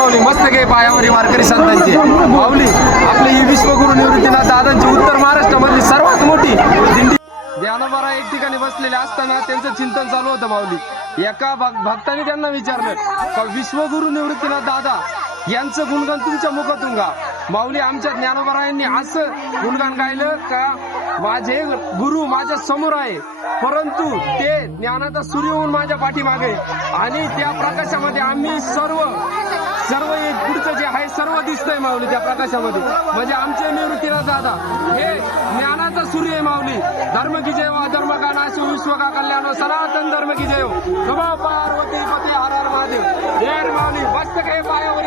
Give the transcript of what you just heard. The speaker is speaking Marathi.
माऊली मस्त गे पायावरी वारकरी संतांची माऊली आपले ही विश्वगुरु निवृत्तीनाथ दादांची उत्तर महाराष्ट्रामधली सर्वात मोठी दिंडी ज्ञानोबा एक ठिकाणी बसलेले असताना त्यांचं चिंतन चालू होतं माऊली एका भक्ताने त्यांना विचारलं का विश्वगुरु निवृत्तीनाथ दादा यांचं गुणगान तुमच्या मुखातून गा माऊली आमच्या ज्ञानोबरायांनी असं गुणगान गायलं का माझे गुरु माझ्या समोर आहे परंतु ते ज्ञानाचा सूर्य होऊन माझ्या पाठीमागे आणि त्या प्रकाशामध्ये आम्ही सर्व हे पुढचं जे आहे सर्व दिसतंय माऊली त्या प्रकाशामध्ये म्हणजे आमचे निवृत्तीनाथ दादा हे ज्ञानाचा सूर्य आहे माऊली धर्म की जय हो अधर्म का नाश हो विश्व का कल्याण हो सनातन धर्म की जय हो पार्वती पती हर हर महादेव हे माऊली मस्त काही पायावर